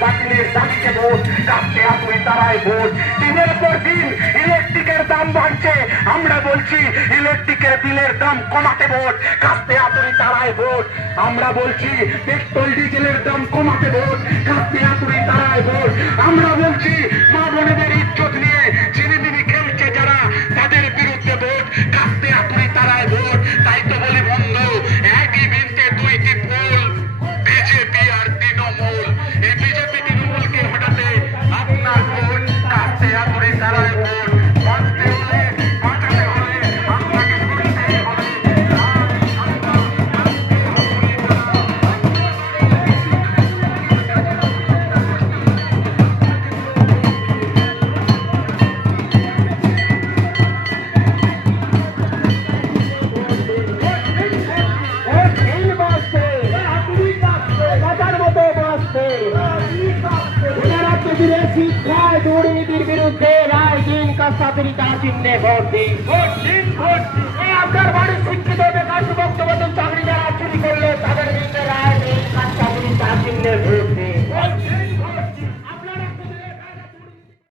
কমাতে ভোট কাটতে আসবে তারাই ভোট। দিনের পর দিন ইলেকট্রিকের দাম বাড়ছে। আমরা বলছি, ইলেকট্রিকের বিলের দাম কমাতে ভোট কাটতে আতুরি তারাই ভোট। আমরা বলছি, পেট্রোল, ডিজেলের দাম কমাতে ভোট কাটতে আতুরি তারাই ভোট। আমরা বলছি শিক্ষায় দুর্নীতির বিরুদ্ধে রায় দিন কাস্তাতরি তার চিহ্নে ভোট দিন। ভোট দিন ভোট দিন